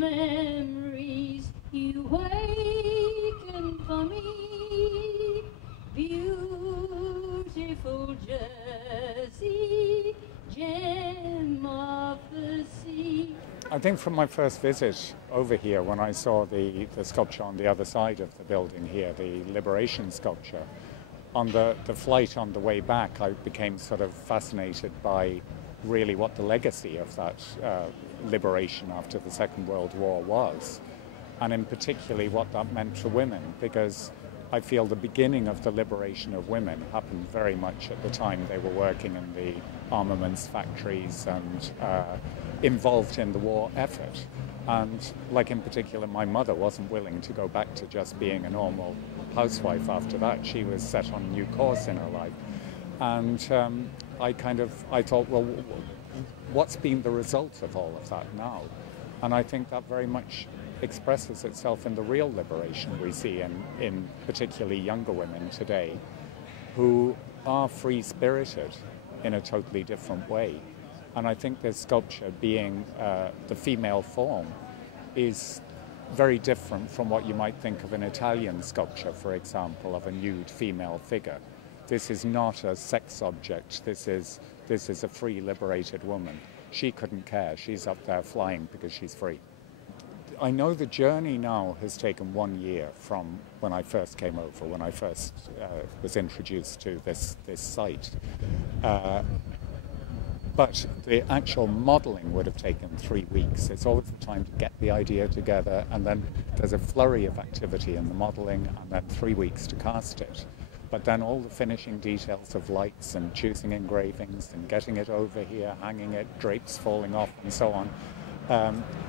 memories you waken for me, beautiful Jersey, gem of the sea. I think from my first visit over here, when I saw the sculpture on the other side of the building here, the Liberation sculpture, on the flight on the way back, I became sort of fascinated by really what the legacy of that liberation after the Second World War was, and in particularly what that meant for women, because I feel the beginning of the liberation of women happened very much at the time they were working in the armaments factories and involved in the war effort. And like in particular, my mother wasn't willing to go back to just being a normal housewife after that. She was set on a new course in her life. And I thought, well, what's been the result of all of that now? And I think that very much expresses itself in the real liberation we see in particularly younger women today, who are free-spirited in a totally different way. And I think this sculpture, being the female form, is very different from what you might think of an Italian sculpture, for example, of a nude female figure. This is not a sex object. This is a free, liberated woman. She couldn't care. She's up there flying because she's free. I know the journey now has taken 1 year from when I first came over, when I first was introduced to this site. But the actual modelling would have taken 3 weeks. It's always the time to get the idea together, and then there's a flurry of activity in the modelling, and then 3 weeks to cast it. But then all the finishing details of lights and choosing engravings and getting it over here, hanging it, drapes falling off and so on.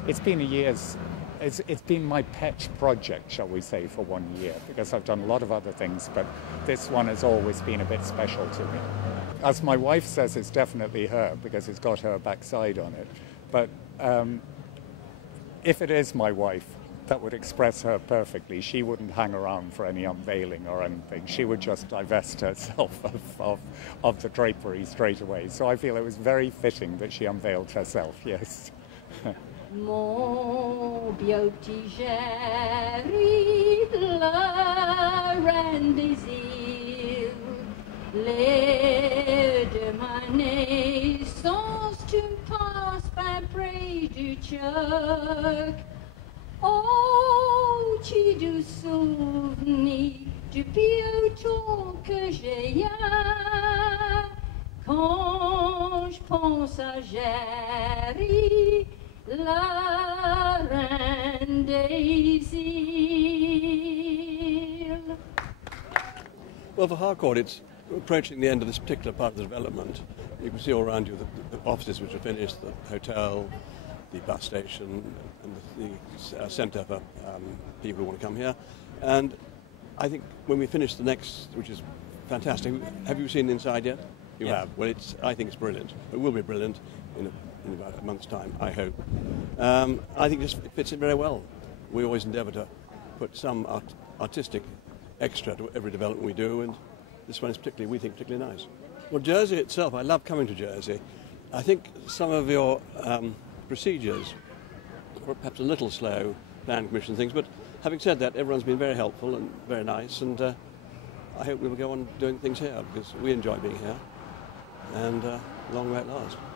It's been my pet project, shall we say, for 1 year, because I've done a lot of other things, but this one has always been a bit special to me. As my wife says, it's definitely her, because it's got her backside on it. But if it is my wife, that would express her perfectly. She wouldn't hang around for any unveiling or anything. She would just divest herself of the drapery straight away. So I feel it was very fitting that she unveiled herself, yes. Mon vieux petit chéri, la reine des îles, les de ma naissance, tu me passes pas près du choc. Oh, tu doux souvenir du piéton que j'ai quand je pense à Jerry, la reine des îles. Well, for Harcourt, it's approaching the end of this particular part of the development. You can see all around you the offices which are finished, the hotel, the bus station, and the centre for people who want to come here. And I think when we finish the next, which is fantastic, have you seen inside yet? You Yes. have. Well, I think it's brilliant. It will be brilliant in about a month's time, I hope. I think this fits in very well. We always endeavour to put some artistic extra to every development we do, and this one is we think particularly nice. Well, Jersey itself, I love coming to Jersey. I think some of your procedures were perhaps a little slow, plan commission things, but having said that, everyone's been very helpful and very nice, and I hope we will go on doing things here, because we enjoy being here, and long may it last.